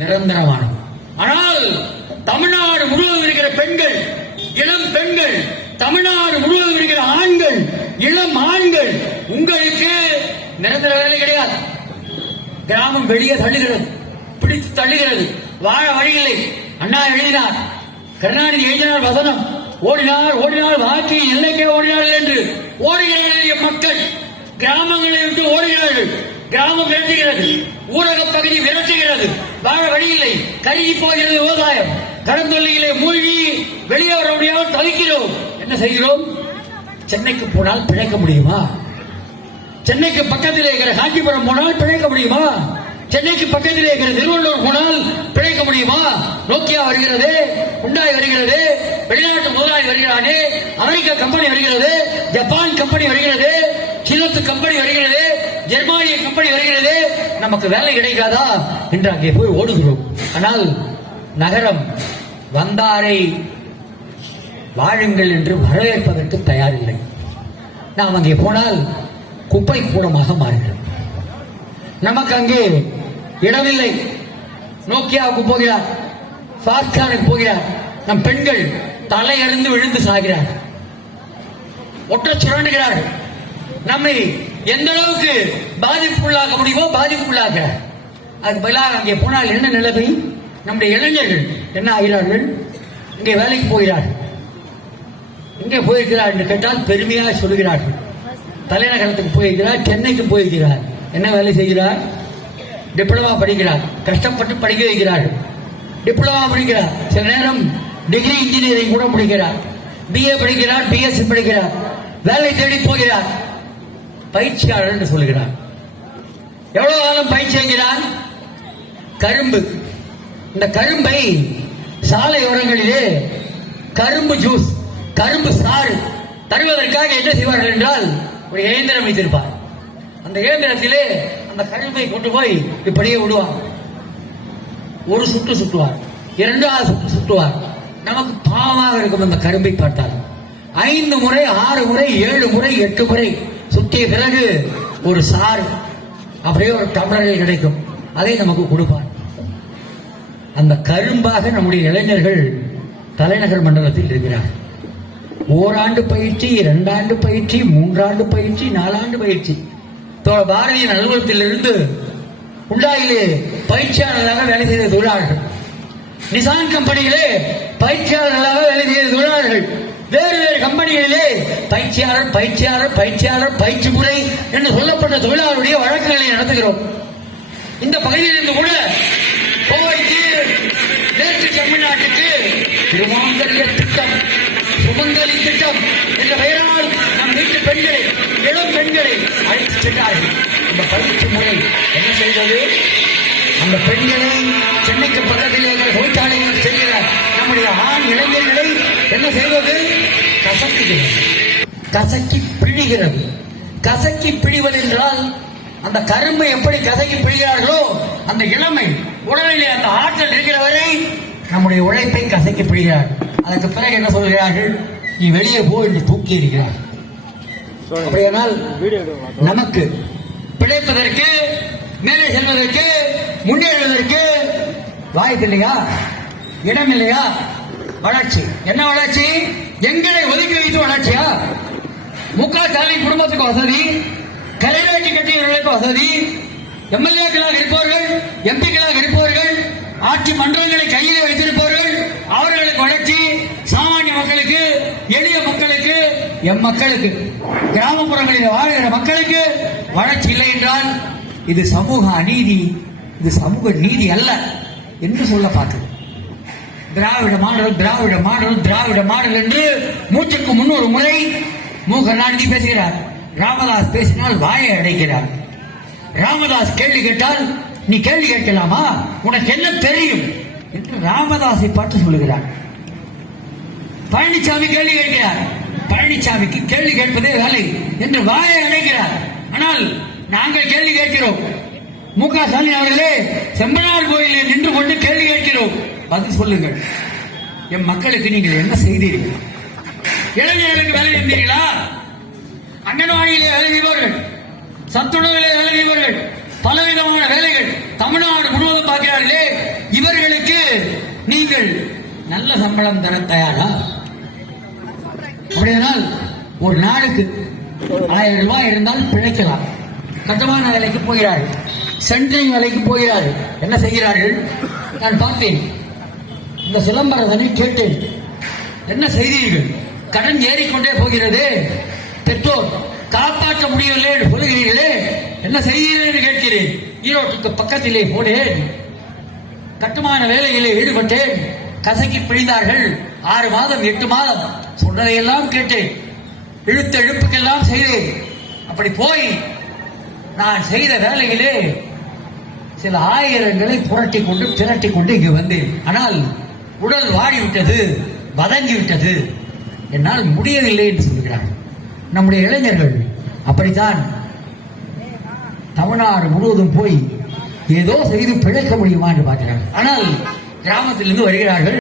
நிரந்தரமானது. ஆனால் தமிழ்நாடு முழுவதும் இருக்கிற பெண்கள் இளம் பெண்கள் தமிழ்நாடு முழுவதும் இருக்கிற ஆண்கள் இளம் ஆண்கள் உங்களுக்கு நிரந்தர வேலை கிடையாது. கிராமம் வெளியே தள்ளுகிறது பிடித்து தள்ளுகிறது வாழ வழிகளை அண்ணா எழுதினார் கருணாநிதி எழுதினார் வசனம் ஓடினார் ஓடினார் வாழ்க்கையின் எல்லைக்கே ஓடினார்கள் என்று ஓடுகிறார்கள் மக்கள். கிராமங்களை விட்டு ஓடுகிறார்கள் கிராமம் விரட்டுகிறது ஊரக பகுதி விரட்டுகிறது. வாழ வழியில்லை. கருகி போகிறது விவசாயம். கடந்தொல்லிகளை மூழ்கி வெளியே வர முடியாமல் தவிக்கிறோம். என்ன செய்கிறோம்? சென்னைக்கு போனால் பிழைக்க முடியுமா? சென்னைக்கு பக்கத்தில் இருக்கிற காஞ்சிபுரம் போனால் பிழைக்க முடியுமா? சென்னைக்கு பக்கத்தில் இருக்கிற திருவள்ளூர் போனால் பிழைக்க முடியுமா? நோக்கியா வருகிறது உண்டாய் வருகிறது வெளிநாட்டு முதலாளி வருகிறானே அமெரிக்க கம்பெனி வருகிறது ஜப்பான் கம்பெனி வருகிறது சீனத்து கம்பெனி வருகிறது ஜெர்மானிய கம்பெனி வருகிறது. நமக்கு வேலை கிடைக்காதா என்று அங்கே போய் ஓடுகிறோம். ஆனால் நகரம் வந்தாரை வாழுங்கள் என்று வரவேற்பதற்கு தயாரில்லை. நாம் அங்கே போனால் குப்பை கூடமாக மாறுகிறோம் நமக்கு அங்கே இடமில்லை. நோக்கியாவுக்கு போகிறார் ஃபாஸ்கானுக்கு போகிறார் நம் பெண்கள் தலையறிந்து விழுந்து சாகிறார் ஒற்ற சுரண்டுகிறார்கள். நம்மை எந்த அளவுக்கு பாதிப்புள்ளாக்க முடியுமோ பாதிப்புள்ளாக அதுக்கு பதிலாக அங்கே போனால் என்ன நிலைமை? நம்முடைய இளைஞர்கள் என்ன ஆகிறார்கள்? இங்கே வேலைக்கு போகிறார்கள் எங்கே போயிருக்கிறார் என்று கேட்டால் பெருமையாக சொல்கிறார்கள் தலைநகரத்துக்கு போயிருக்கிறார் சென்னைக்கு போயிருக்கிறார். என்ன வேலை செய்கிறார்? டிப்ளமா படிக்கிறார். கஷ்டப்பட்டு படிக்க வைக்கிறார்கள் டிப்ளமா படிக்கிறார் சில நேரம் டிகிரி இன்ஜினியரிங் கூட படிக்கிறார் பிஏ படிக்கிறார் பிஎஸ்சி படிக்கிறார். வேலை தேடி போகிறார். பயிற்சியாளர் என்று சொல்கிறார் எவ்வளவு காலம் பயிற்சி செய்கிறார்? கரும்பு. இந்த கரும்பை சாலையோரங்களிலே கரும்பு ஜூஸ் கரும்பு சாறு தருவதற்காக என்ன செய்வார்கள் என்றால் ஒரு இயந்திரம் வைத்திருப்பார். அந்த இயந்திரத்திலே அந்த கரும்பை கொண்டு போய் இப்படியே விடுவார். ஒரு சுற்று சுற்றுவார் இரண்டாவது சுற்று சுற்றுவார் நமக்கு பாவமாக இருக்கும் அந்த கரும்பை பார்த்தால் ஐந்து முறை ஆறு முறை ஏழு முறை எட்டு முறை சுற்றிய பிறகு ஒரு சாறு அப்படியே ஒரு டம்ளரில் கிடைக்கும். அதை நமக்கு கொடுப்பார். அந்த கரும்பாக நம்முடைய இளைஞர்கள் தலைநகர் மண்டலத்தில் இருக்கிறார் ஓராண்டு பயிற்சி இரண்டாண்டு பயிற்சி மூன்றாண்டு பயிற்சி நாலாண்டு பயிற்சி. பாரதியின் அலுவலகத்திலிருந்து உண்டாயிலே பயிற்சியாளர்களாக வேலை செய்த தொழிலாளர்கள். நிசான் கம்பெனியிலே பயிற்சியாளர்களாக வேலை செய்த தொழிலாளர்கள். வேறு பயிற்சியாளர் பயிற்சியாளர் பயிற்சியாளர் பயிற்சி முறை என்று சொல்லப்பட்ட தொழிலாளருடைய வழக்குகளை நடத்துகிறோம். இந்த பகுதியிலிருந்து கூட கோவைக்கு மேற்கு தமிழ்நாட்டுக்கு திருமாங்கல்ய திட்டம் சுமங்கலி திட்டம் என்ற பெயரால் நம் வீட்டு பெண்களை இளம் பெண்களை அழைத்து சென்றார்கள். இந்த பயிற்சி முறை என்ன செய்வது அந்த பெண்களை சென்னைக்கு பக்கத்தில் இருக்கிற தொழிற்சாலைகள் செய்கிற நம்முடைய ஆண் இளைஞர்களை என்ன செய்வது? கசக்குகிறது. கசக்கி பிழிகிறது கசக்கி பிழிவது என்றால் அந்த கரும்பை எப்படி கசக்கி பிழிகிறார்களோ அந்த இளமை உடலிலே அந்த ஆற்றல் இருக்கிற வரை நம்முடைய உழைப்பை கசக்கி பிழிகிறார் அதற்கு பிறகு என்ன சொல்கிறார்கள்? நீ வெளியே போ என்று தூக்கி இருக்கிறார் அப்படியானால் நமக்கு பிழைப்பதற்கு மேலே செல்வதற்கு முன்னேறுவதற்கு வாய்ப்பு இல்லையா? இடம் இல்லையா? வளர்ச்சி. என்ன வளர்ச்சி? எங்களை ஒதுக்கி வைத்து வளர்ச்சியா? முக ஸ்டாலின் குடும்பத்துக்கு வசதி கலைவேட்டி கட்டியவர்களுக்கு வசதி எம்எல்ஏக்களாக இருப்பவர்கள் எம்பிக்களாக இருப்பவர்கள் ஆட்சி மன்றங்களை கையில் வைத்திருப்பவர்கள் அவர்களுக்கு வளர்ச்சி சாமானிய மக்களுக்கு எளிய மக்களுக்கு எம் மக்களுக்கு கிராமப்புறங்களில் வாழ்கிற மக்களுக்கு வளர்ச்சி இல்லை என்றால் இது சமூக அநீதி இது சமூக நீதி அல்ல என்று சொல்ல பார்த்தது Dravida model Dravida model Dravida model என்று மூச்சுக்கு முன்னொரு முறை மு கருணாநிதி பேசுகிறார். ராமதாஸ் பேசினால் வாயை அடைக்கிறார். ராமதாஸ் கேள்வி கேட்டால் நீ கேள்வி கேட்கலாமா? உனக்கு என்ன தெரியும்? என்று ராமதாஸை பார்த்து சொல்லுகிறார். பழனிசாமி கேள்வி கேட்கிறார். பழனிசாமிக்கு கேள்வி கேட்பதே வேலை என்று வாயை அடைக்கிறார். ஆனால் நாங்கள் கேள்வி கேட்கிறோம். மு க ஸ்டாலின் அவர்களே செம்பனார் கோயிலில் நின்று கொண்டு கேள்வி கேட்கிறோம். பதில் சொல்லுங்கள். என் மக்களுக்கு நீங்கள் என்ன செய்தீர்கள்? இளைஞர்களுக்கு வேலை செய்தீர்களா? அங்கன்வாடியிலே வேலை செய்வார்கள் சத்துணவிலே வேலை செய்வார்கள் பலவிதமான வேலைகள் தமிழ்நாடு முழுவதும் பார்க்கிறார்களே நீங்கள் நல்ல சம்பளம் தர தயாரா? அப்படியானால் ஒரு நாளுக்கு ஆயிரம் ரூபாய் இருந்தால் பிழைக்கலாம். கட்டுமான வேலைக்கு போகிறார்கள் சென்ட்ரிங் வேலைக்கு போகிறார்கள் என்ன செய்கிறார்கள்? நான் பார்த்தேன். இந்த சிலம்பரதனை கேட்டேன். என்ன செய்தீர்கள்? கடன் ஏறிக்கொண்டே போகிறது. பெற்றோர் காப்பாற்ற முடியவில்லை என்று சொல்கிறீர்களே என்ன செய்தீர்கள் என்று கேட்கிறேன். ஈரோட்டுக்கு பக்கத்திலே போனேன். கட்டுமான வேலைகளில் ஈடுபட்டேன். கசக்கி பிழிந்தார்கள். ஆறு மாதம் எட்டு மாதம் சொன்னதையெல்லாம் கேட்டேன். இழுத்த இழுப்புக்கெல்லாம் செய்தேன். அப்படி போய் நான் செய்த வேலையிலே சில ஆயிரங்களை புரட்டி கொண்டு திரட்டி கொண்டு இங்கு வந்தேன். ஆனால் உடல் வாடிவிட்டது வதங்கி விட்டது என்னால் முடியவில்லை என்று சொல்கிறார் நம்முடைய இளைஞர்கள் அப்படித்தான் தமிழ்நாடு முழுவதும் போய் ஏதோ செய்து பிழைக்க முடியுமா என்று பார்க்கிறார்கள். ஆனால் கிராமத்திலிருந்து வருகிறார்கள்.